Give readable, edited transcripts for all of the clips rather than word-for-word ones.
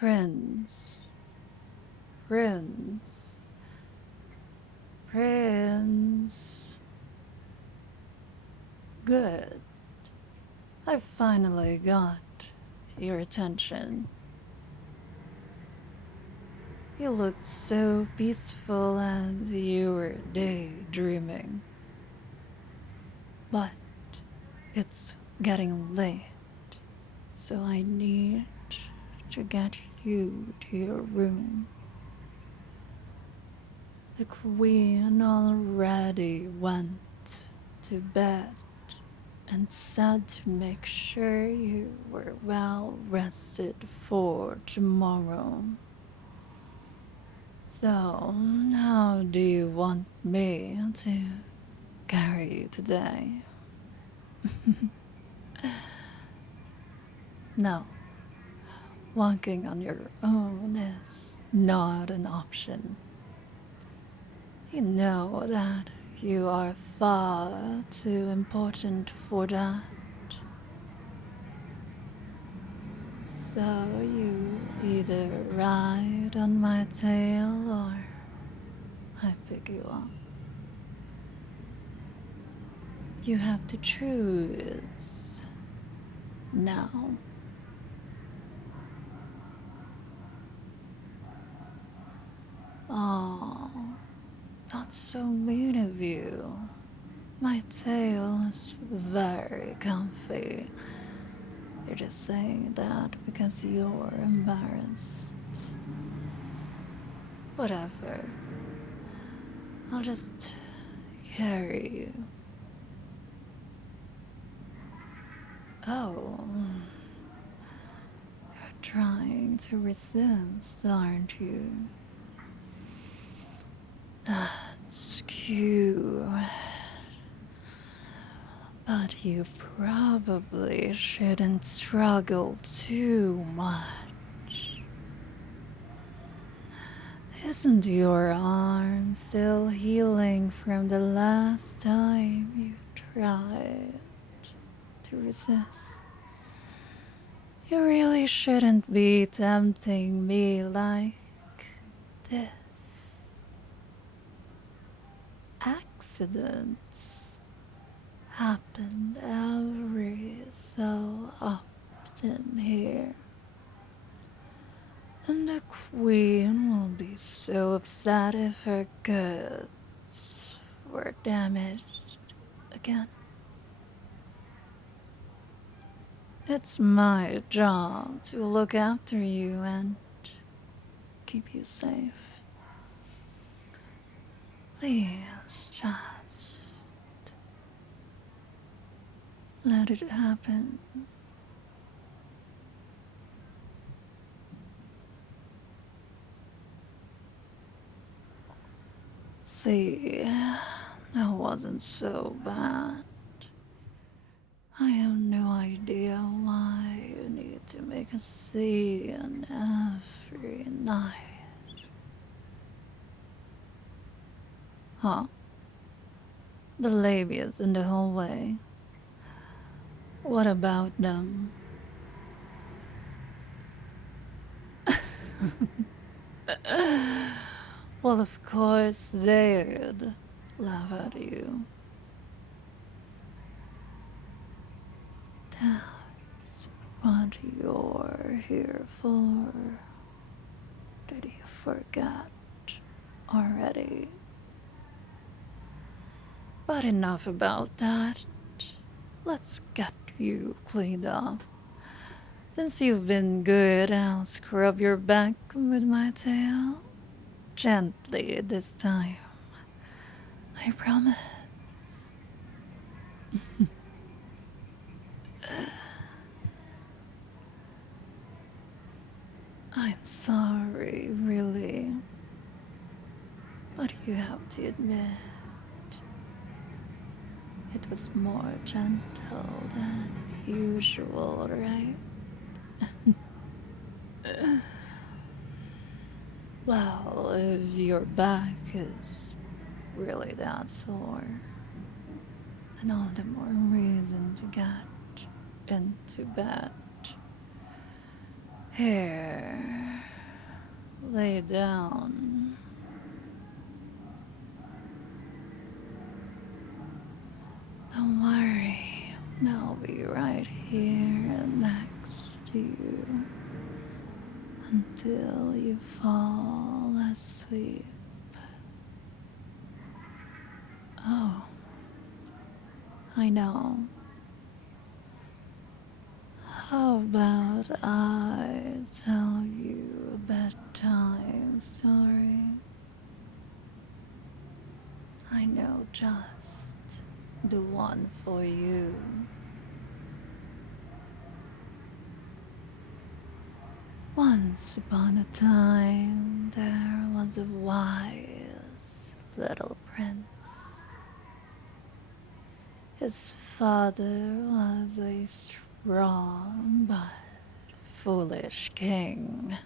Prince. Prince. Prince. Good. I finally got your attention. You looked so peaceful as you were daydreaming. But it's getting late, so I need to get you to your room. The queen already went to bed and said to make sure you were well rested for tomorrow. So, how do you want me to carry you today? No, walking on your own is not an option. You know that you are far too important for that. So you either ride on my tail or I pick you up. You have to choose now. Oh, that's so mean of you. My tail is very comfy. You're just saying that because you're embarrassed. Whatever. I'll just carry you. Oh. You're trying to resist, aren't you? That's cute. But you probably shouldn't struggle too much. Isn't your arm still healing from the last time you tried to resist? You really shouldn't be tempting me like this. Accidents happen every so often here. And the queen will be so upset if her goods were damaged again. It's my job to look after you and keep you safe. Please just let it happen. See, that wasn't so bad. I have no idea why you need to make a scene every night. Huh? The labias in the hallway. What about them? Well, of course they'd laugh at you. That's what you're here for. Did you forget already? But enough about that. Let's get you cleaned up. Since you've been good, I'll scrub your back with my tail. Gently this time. I promise. I'm sorry, really. But you have to admit, it was more gentle than usual, right? Well, if your back is really that sore, then all the more reason to get into bed. Here, lay down. Don't worry, I'll be right here next to you until you fall asleep. Oh, I know. How about I tell you a bedtime story? I know just the one for you. Once upon a time, there was a wise little prince. His father was a strong but foolish king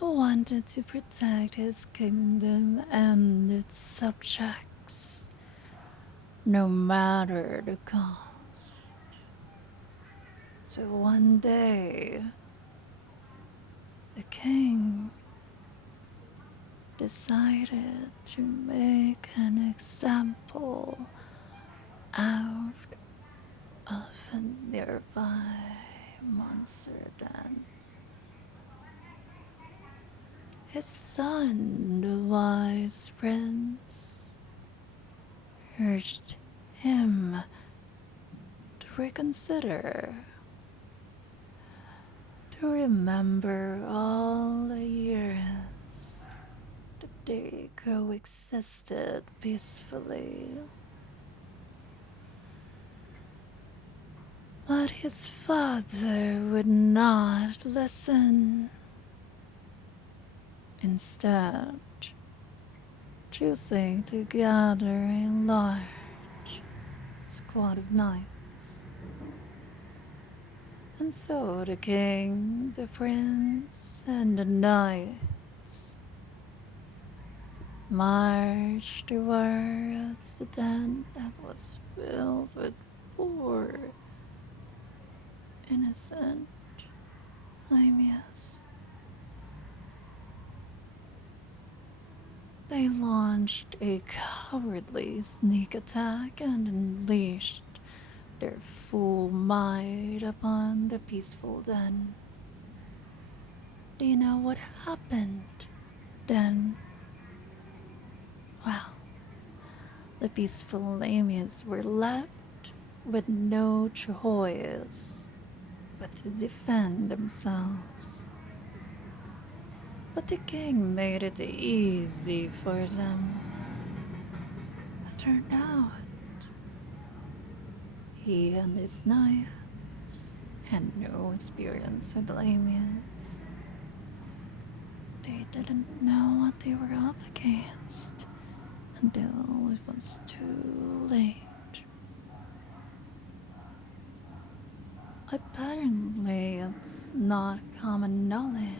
who wanted to protect his kingdom and its subjects, no matter the cost. So one day, the king decided to make an example out of a nearby monster den. His son, the wise prince, urged him to reconsider, to remember all the years that they coexisted peacefully. But his father would not listen. Instead, choosing to gather a large squad of knights. And so the king, the prince, and the knights marched towards the tent that was filled with poor, innocent Lamias. They launched a cowardly sneak attack and unleashed their full might upon the peaceful den. Do you know what happened then? Well, the peaceful Lamias were left with no choice but to defend themselves. But the king made it easy for them. It turned out he and his knights had no experience with Lamias. They didn't know what they were up against until it was too late. Apparently, it's not common knowledge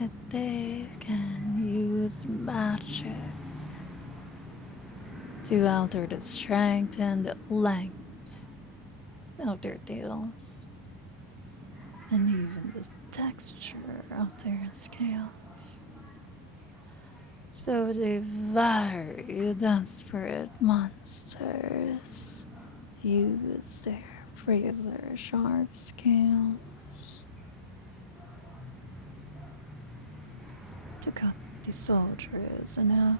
that they can use magic to alter the strength and the length of their tails, and even the texture of their scales. So the very desperate monsters use their razor sharp scales to cut the soldiers in half.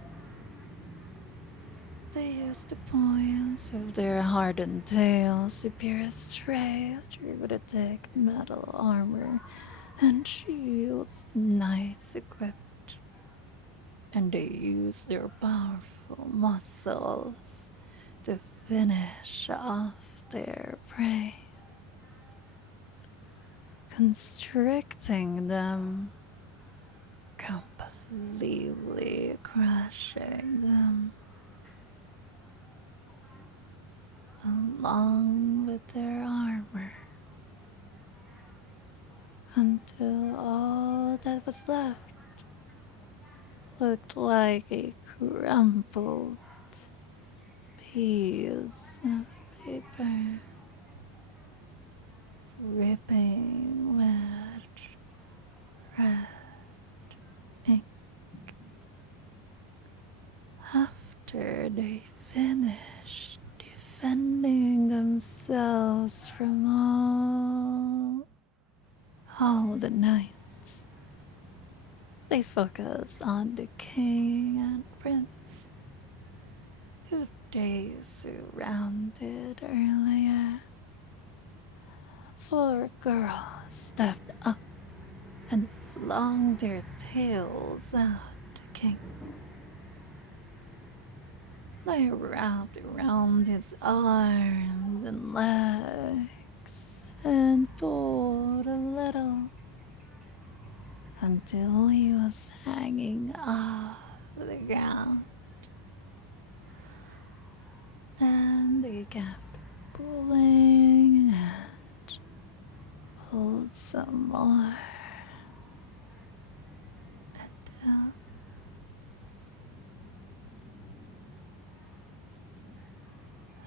They use the points of their hardened tails to pierce straight through the thick metal armor and shields the knights equipped, and they use their powerful muscles to finish off their prey, constricting them, completely crushing them, along with their armor, until all that was left looked like a crumpled piece of paper, dripping with Accidents from all the nights. They focus on the king and prince who they surrounded earlier. Four girls stepped up and flung their tails at the king. They wrapped around his arms and legs and pulled a little until he was hanging off the ground. Then they kept pulling and pulled some more until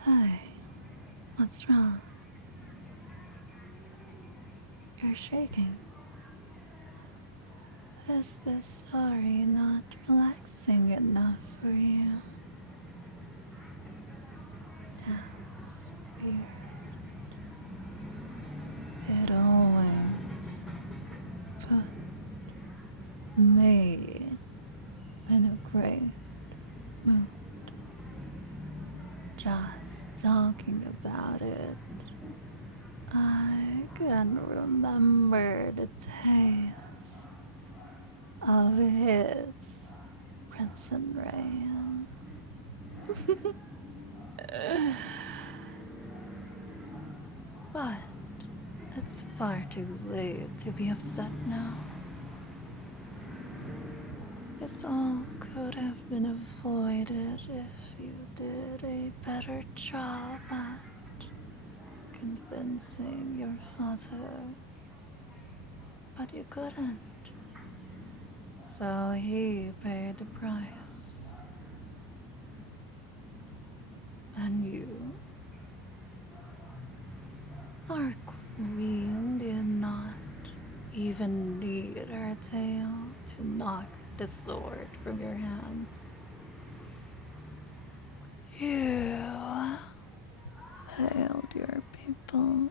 hey, what's wrong? You're shaking. Is this story not relaxing enough for you? That's weird. It always put me in a great mood. Just talking about it, I can remember the taste of his Prince and Rain. But it's far too late to be upset now. This all could have been avoided if you did a better job at convincing your father. But you couldn't. So he paid the price. And you, our queen, did not even need her tail to knock the sword from your hands. You failed your people.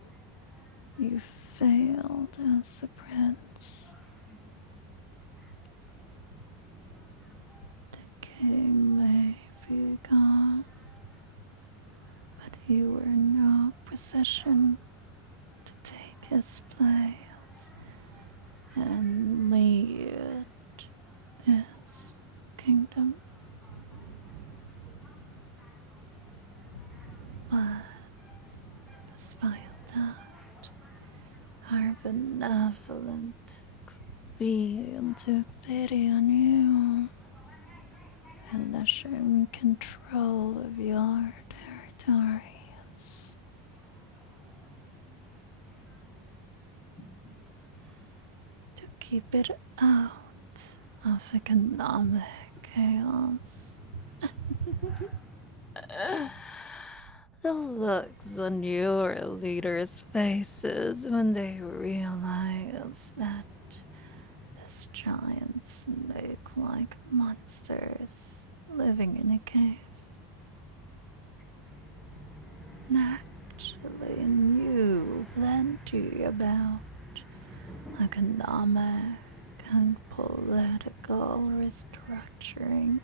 You failed as a prince. The king may be gone, but you were in no position to take his place and lead his kingdom. But despite that, our benevolent queen took pity on you and assumed control of your territories. To keep it out of economic chaos. The looks on your leaders' faces when they realize that these giants look like monsters living in a cave. Naturally knew plenty about economic and political restructuring.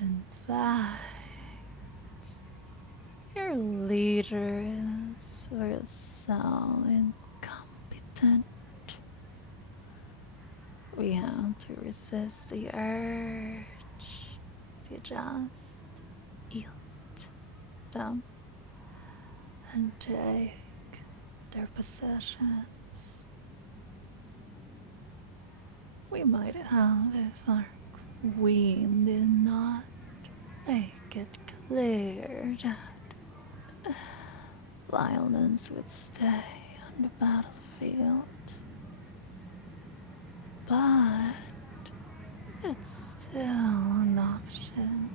In fact, your leaders were so incompetent. We had to resist the urge to just eat them and take their possessions. We might have if our queen did not make it clear that violence would stay on the battlefield. But it's still an option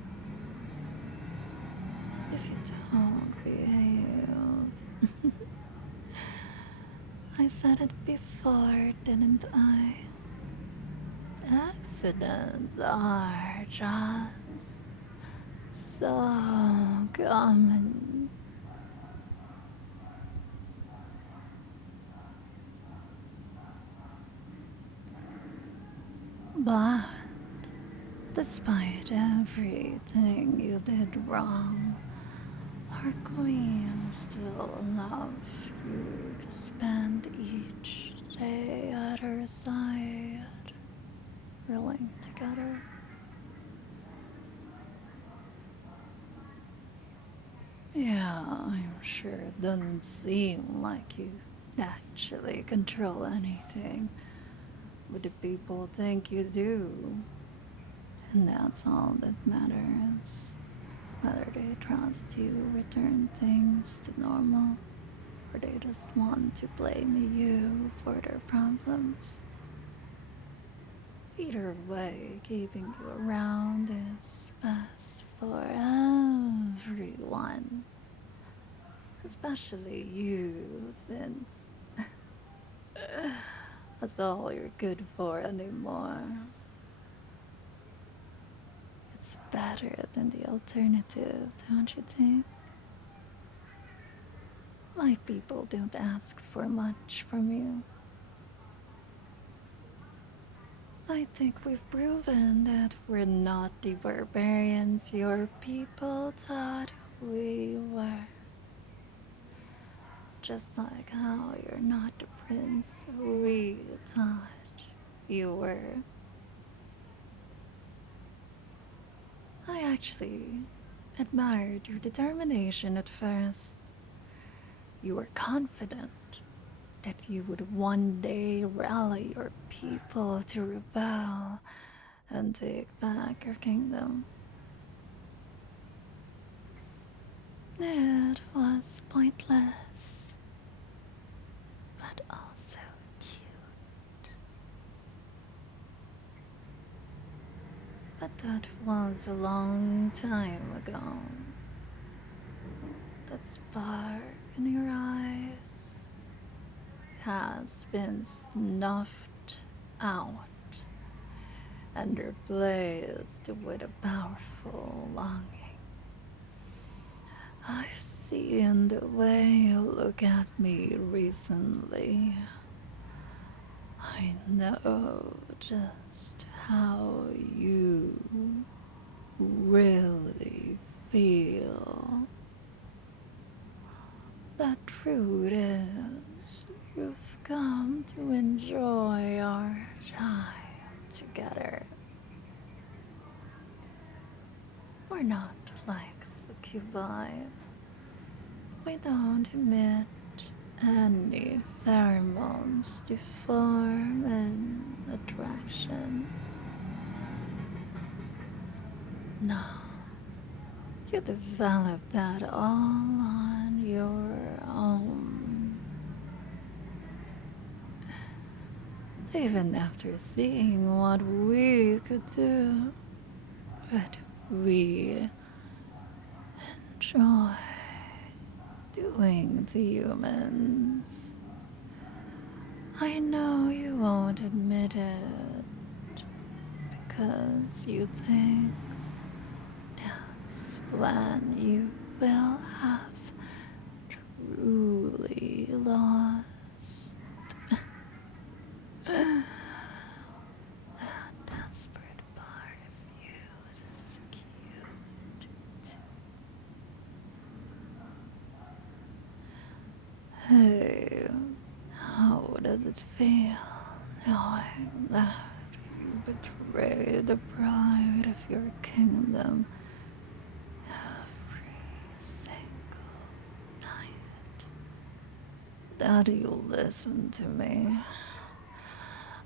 if you don't behave. I said it before, didn't I? Accidents are just so common. But despite everything you did wrong, our queen still loves you to spend each day at her side, rolling together. Yeah, I'm sure it doesn't seem like you actually control anything, but the people think you do, and that's all that matters. Whether they trust you, return things to normal, or they just want to blame you for their problems. Either way, keeping you around is best for everyone. Especially you, since that's all you're good for anymore. It's better than the alternative, don't you think? My people don't ask for much from you. I think we've proven that we're not the barbarians your people thought we were. Just like how you're not the prince we thought you were. I actually admired your determination at first. You were confident that you would one day rally your people to rebel and take back your kingdom. It was pointless, but also cute. But that was a long time ago. That spark in your eyes has been snuffed out and replaced with a powerful longing. I've seen the way you look at me recently. I know just how you really feel. The truth is, you've come to enjoy our time together. We're not like succubi. We don't emit any pheromones to form an attraction. No, you developed that all on your own. Even after seeing what we could do, but we enjoy doing to humans. I know you won't admit it because you think that's when you will have truly lost. That desperate part of you is cute. Hey, how does it feel knowing that you betrayed the pride of your kingdom every single night? That you'll listen to me.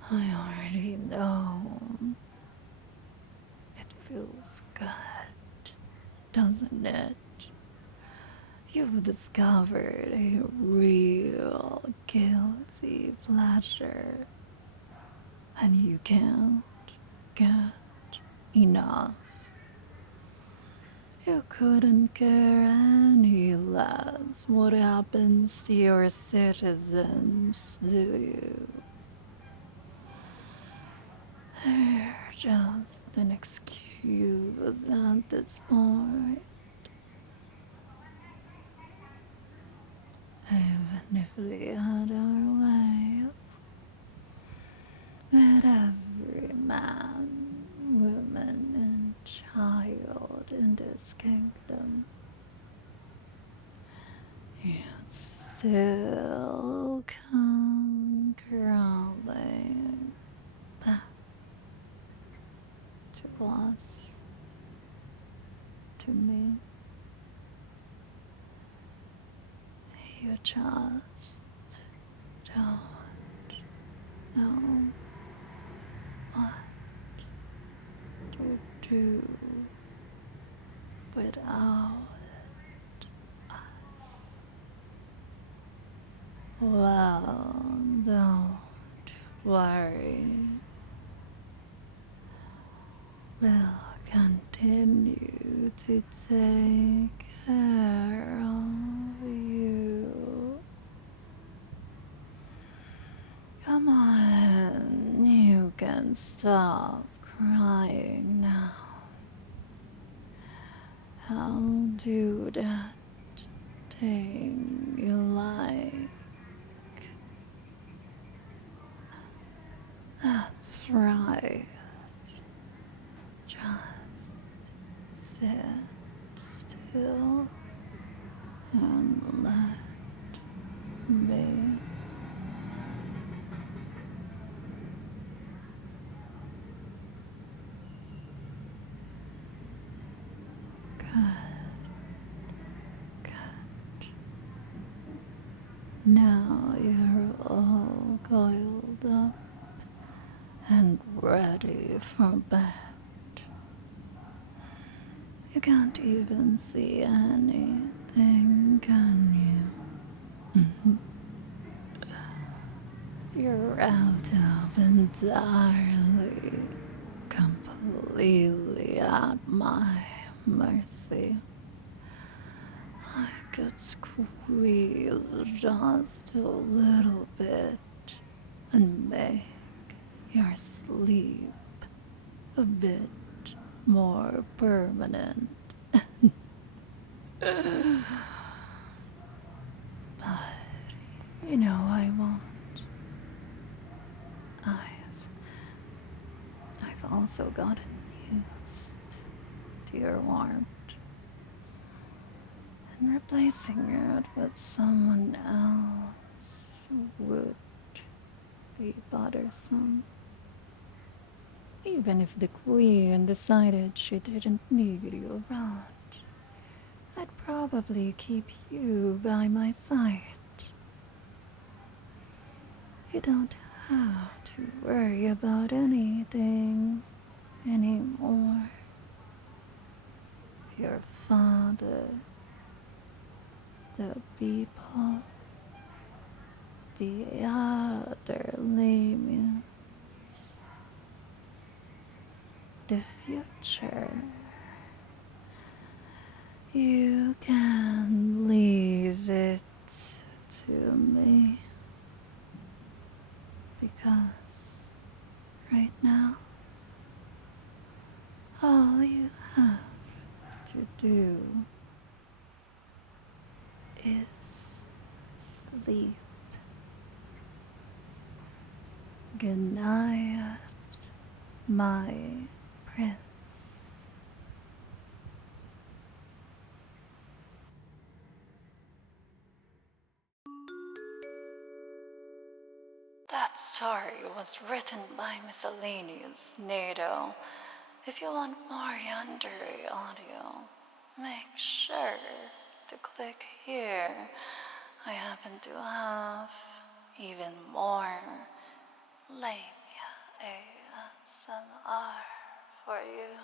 I already know. It feels good, doesn't it? You've discovered a real guilty pleasure, and you can't get enough. You couldn't care any less what happens to your citizens, do you? They're just an excuse at this point. Even if we had our way with every man out in this kingdom, you'd still come crawling back to us, to me. You just don't know what to do without us. Well, don't worry. We'll continue to take care of you. Come on, you can stop crying now. I'll do that thing you like. That's right. Just sit still and let me. Good. Now you're all coiled up and ready for bed. You can't even see anything, can you? You're out of entirely, completely at my mercy. I could squeeze just a little bit and make your sleep a bit more permanent. But you know I won't. I've also gotten used to your warmth. And replacing it with someone else would be bothersome. Even if the queen decided she didn't need you around, I'd probably keep you by my side. You don't have to worry about anything anymore. Your father, the people, the other Lamias, the future. You can leave it to me, because right now, all you have to do is sleep. Good night, my prince. That story was written by Miscellaneous, Nado. If you want more yandere audio, make sure to click here. I happen to have even more Lamia ASMR for you.